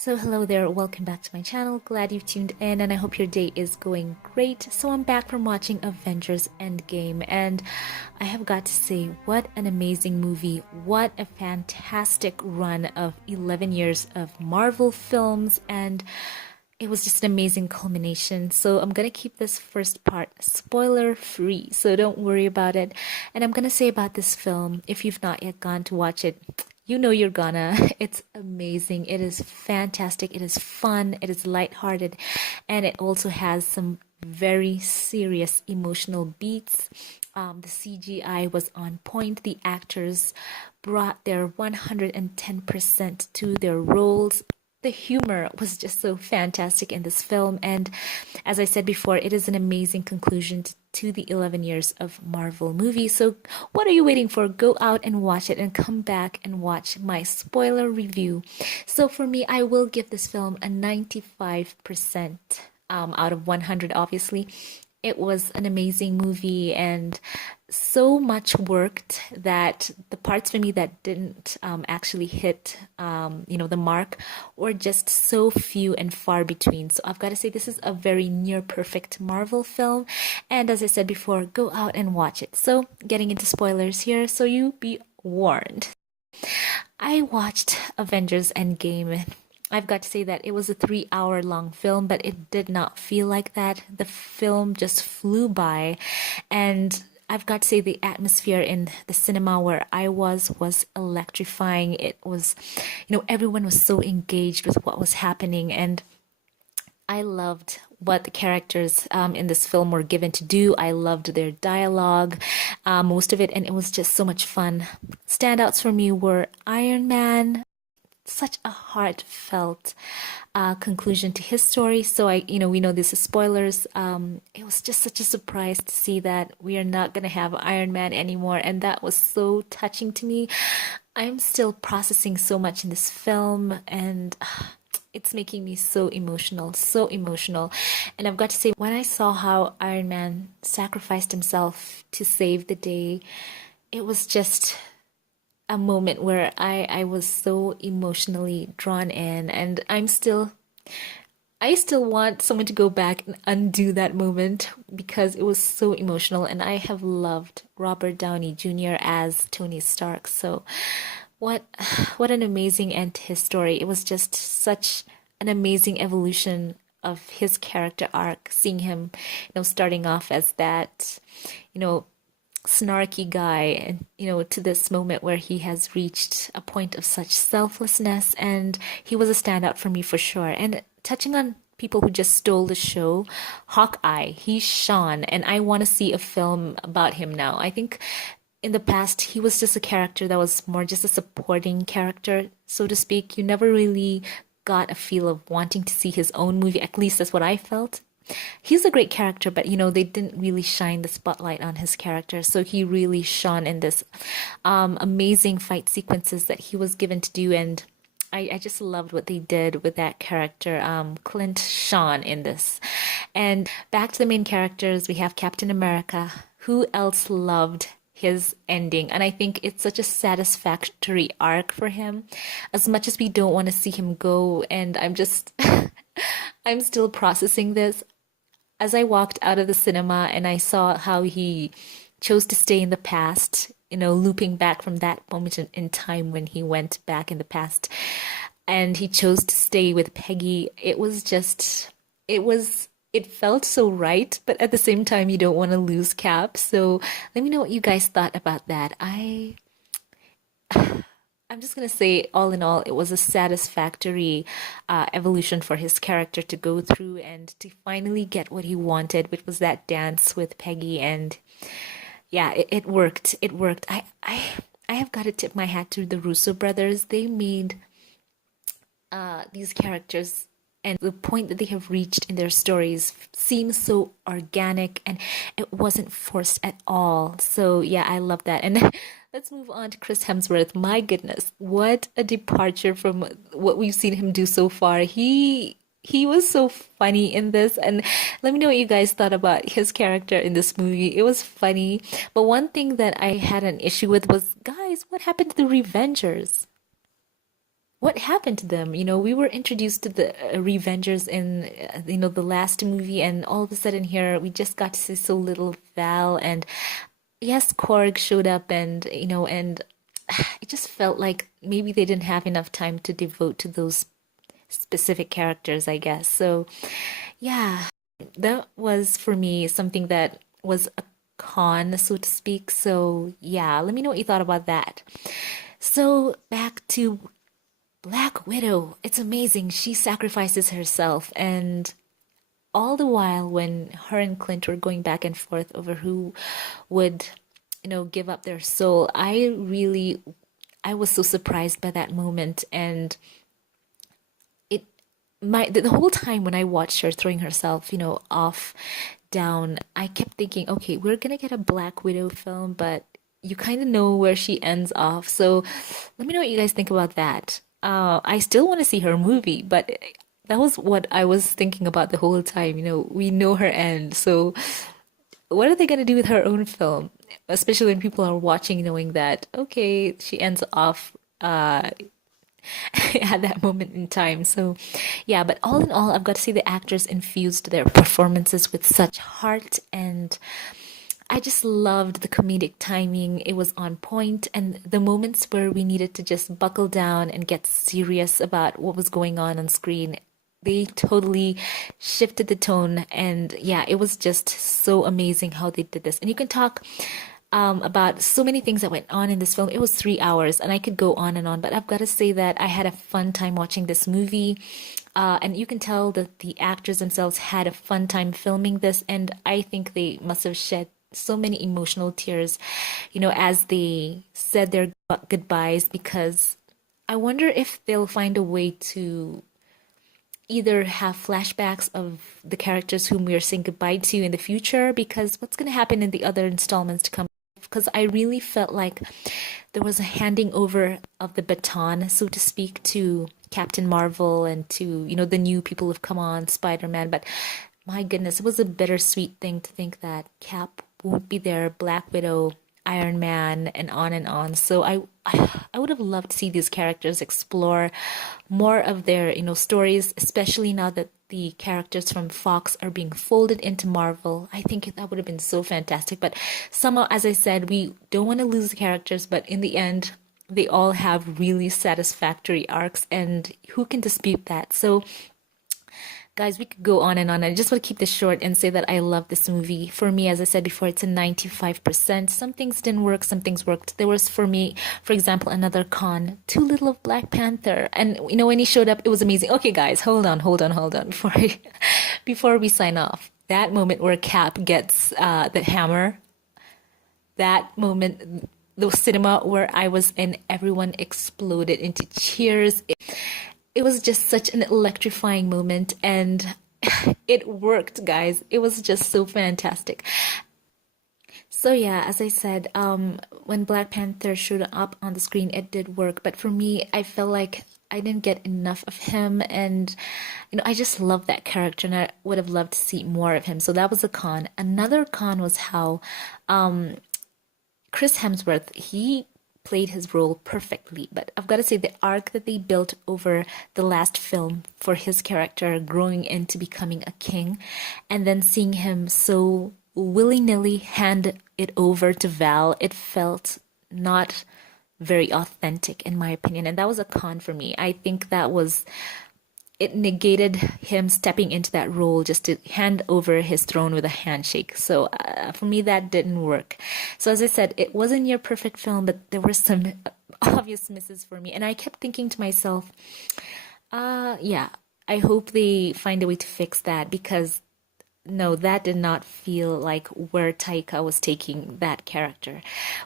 So hello there, welcome back to my channel. Glad you've tuned in and I hope your day is going great. So I'm back from watching Avengers Endgame and I have got to say, what an amazing movie. What a fantastic run of 11 years of Marvel films, and it was just an amazing culmination. So I'm gonna keep this first part spoiler free, so don't worry about it. And I'm gonna say about this film, if you've not yet gone to watch it, you know you're gonna. It's amazing. It is fantastic. It is fun. It is lighthearted. And it also has some very serious emotional beats. The CGI was on point. The actors brought their 110% to their roles. The humor was just so fantastic in this film, and as I said before, it is an amazing conclusion to the 11 years of Marvel movies. So what are you waiting for? Go out and watch it and come back and watch my spoiler review. So for me, I will give this film a 95% out of 100, obviously. It was an amazing movie and so much worked that the parts for me that didn't actually hit, the mark, were just so few and far between. So I've got to say this is a very near perfect Marvel film. And as I said before, go out and watch it. So getting into spoilers here, so you be warned. I watched Avengers Endgame. I've got to say that it was a 3 hour long film, but it did not feel like that. The film just flew by, and I've got to say the atmosphere in the cinema where I was electrifying. It was, everyone was so engaged with what was happening, and I loved what the characters in this film were given to do. I loved their dialogue, most of it, and it was just so much fun. Standouts for me were Iron Man, such a heartfelt conclusion to his story. So we know this is spoilers. It was just such a surprise to see that we are not going to have Iron Man anymore, and that was so touching to me. I'm still processing so much in this film, and it's making me so emotional, so emotional. And I've got to say, when I saw how Iron Man sacrificed himself to save the day, it was just a moment where I was so emotionally drawn in, and I still want someone to go back and undo that moment because it was so emotional, and I have loved Robert Downey Jr. as Tony Stark. So what what an amazing end to his story. It was just such an amazing evolution of his character arc, seeing him, starting off as that, you know, snarky guy, and to this moment where he has reached a point of such selflessness, and he was a standout for me for sure. And touching on people who just stole the show, Hawkeye, he shone, and I want to see a film about him now. I think in the past he was just a character that was more just a supporting character, so to speak. You never really got a feel of wanting to see his own movie. At least that's what I felt. He's a great character, but they didn't really shine the spotlight on his character. So he really shone in this amazing fight sequences that he was given to do. And I just loved what they did with that character, Clint Shawn, in this. And back to the main characters, we have Captain America. Who else loved his ending? And I think it's such a satisfactory arc for him, as much as we don't want to see him go. And I'm just I'm still processing this. As I walked out of the cinema and I saw how he chose to stay in the past, looping back from that moment in time when he went back in the past, and he chose to stay with Peggy, it felt so right, but at the same time, you don't want to lose Cap. So let me know what you guys thought about that. I'm just gonna say, all in all, it was a satisfactory evolution for his character to go through and to finally get what he wanted, which was that dance with Peggy. And yeah, it worked. It worked. I have got to tip my hat to the Russo brothers. They made these characters and the point that they have reached in their stories seems so organic, and it wasn't forced at all. So yeah, I love that. And let's move on to Chris Hemsworth. My goodness, what a departure from what we've seen him do so far. He was so funny in this, and let me know what you guys thought about his character in this movie. It was funny, but one thing that I had an issue with was, guys, what happened to the Revengers? what happened to them? We were introduced to the Revengers in, the last movie, and all of a sudden here we just got to see so little Val, and yes, Korg showed up, and it just felt like maybe they didn't have enough time to devote to those specific characters, I guess. So, yeah, that was for me something that was a con, so to speak. So, yeah, let me know what you thought about that. So, back to Black Widow. It's amazing. She sacrifices herself, and all the while when her and Clint were going back and forth over who would, give up their soul, I was so surprised by that moment. And it the whole time when I watched her throwing herself, off down, I kept thinking, okay, we're gonna get a Black Widow film, but you kind of know where she ends off. So let me know what you guys think about that. I still want to see her movie, but that was what I was thinking about the whole time. We know her end, so what are they gonna do with her own film? Especially when people are watching, knowing that okay, she ends off at that moment in time. So, yeah, but all in all, I've got to say the actors infused their performances with such heart, and I just loved the comedic timing. It was on point, and the moments where we needed to just buckle down and get serious about what was going on screen. They totally shifted the tone, and yeah, it was just so amazing how they did this. And you can talk about so many things that went on in this film. It was 3 hours, and I could go on and on, but I've got to say that I had a fun time watching this movie. And you can tell that the actors themselves had a fun time filming this, and I think they must have shed so many emotional tears, as they said their goodbyes, because I wonder if they'll find a way to either have flashbacks of the characters whom we are saying goodbye to in the future, because what's going to happen in the other installments to come, because I really felt like there was a handing over of the baton, so to speak, to Captain Marvel and to, the new people who've come on, Spider-Man. But my goodness, it was a bittersweet thing to think that Cap won't be there, Black Widow, Iron Man, and on and on. So I would have loved to see these characters explore more of their, stories, especially now that the characters from Fox are being folded into Marvel. I think that would have been so fantastic. But somehow, as I said, we don't want to lose the characters, but in the end, they all have really satisfactory arcs, and who can dispute that? So guys, we could go on and on. I just want to keep this short and say that I love this movie. For me, as I said before, it's a 95%. Some things didn't work, some things worked. There was, for me, for example, another con, too little of Black Panther. And, when he showed up, it was amazing. Okay, guys, hold on. Before we sign off, that moment where Cap gets the hammer, that moment, the cinema where I was in, everyone exploded into cheers. It was just such an electrifying moment, and it worked, guys. It was just so fantastic. So yeah, as I said, when Black Panther showed up on the screen, it did work. But for me, I felt like I didn't get enough of him, and I just love that character, and I would have loved to see more of him. So that was a con. Another con was how Chris Hemsworth, he played his role perfectly, but I've got to say the arc that they built over the last film for his character growing into becoming a king, and then seeing him so willy-nilly hand it over to Val, it felt not very authentic in my opinion, and that was a con for me. I think that was it negated him stepping into that role just to hand over his throne with a handshake. So for me, that didn't work. So as I said, it wasn't your perfect film, but there were some obvious misses for me. And I kept thinking to myself, yeah, I hope they find a way to fix that, because no, that did not feel like where Taika was taking that character.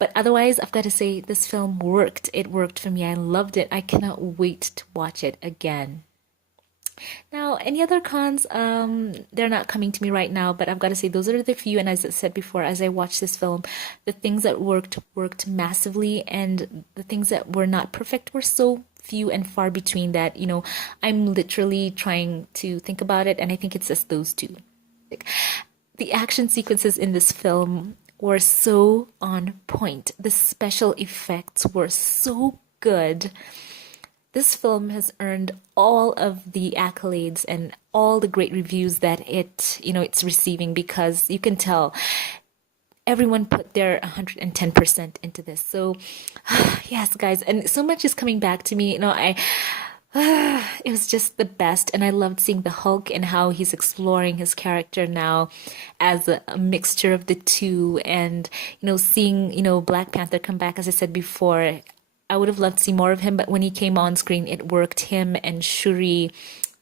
But otherwise, I've got to say, this film worked. It worked for me. I loved it. I cannot wait to watch it again. Now, any other cons? They're not coming to me right now, but I've got to say those are the few. And as I said before, as I watched this film, the things that worked massively, and the things that were not perfect were so few and far between that, I'm literally trying to think about it, and I think it's just those two. The action sequences in this film were so on point. The special effects were so good. this film has earned all of the accolades and all the great reviews that it's receiving, because you can tell everyone put their 110% into this. So, yes, guys, and so much is coming back to me. It was just the best, and I loved seeing the Hulk and how he's exploring his character now as a mixture of the two, and seeing Black Panther come back. As I said before, I would have loved to see more of him, but when he came on screen, it worked. Him and Shuri,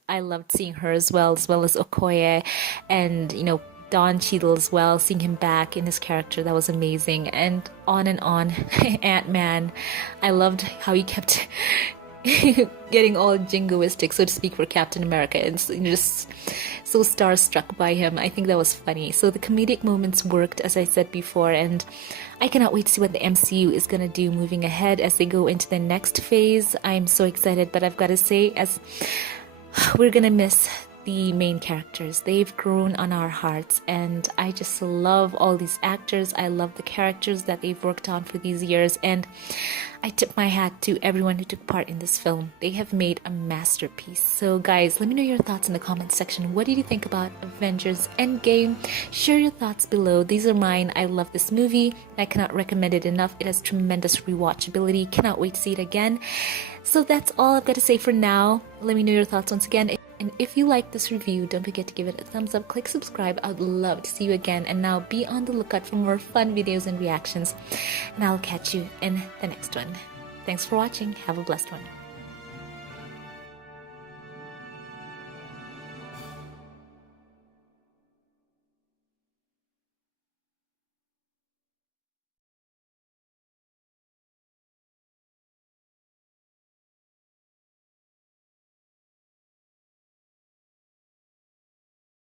I loved seeing her as well as Okoye, and Don Cheadle as well. Seeing him back in his character, that was amazing, and on and on. Ant-Man, I loved how he kept getting all jingoistic, so to speak, for Captain America, and just so starstruck by him. I think that was funny. So the comedic moments worked, as I said before, and I cannot wait to see what the MCU is gonna do moving ahead as they go into the next phase. I'm so excited, but I've got to say, as we're gonna miss the main characters. They've grown on our hearts, and I just love all these actors. I love the characters that they've worked on for these years, and I tip my hat to everyone who took part in this film. They have made a masterpiece. So guys, let me know your thoughts in the comments section. What did you think about Avengers Endgame? Share your thoughts below. These are mine. I love this movie. I cannot recommend it enough. It has tremendous rewatchability. Cannot wait to see it again. So that's all I've got to say for now. Let me know your thoughts once again. And if you like this review, don't forget to give it a thumbs up, click subscribe. I would love to see you again. And now be on the lookout for more fun videos and reactions. And I'll catch you in the next one. Thanks for watching. Have a blessed one.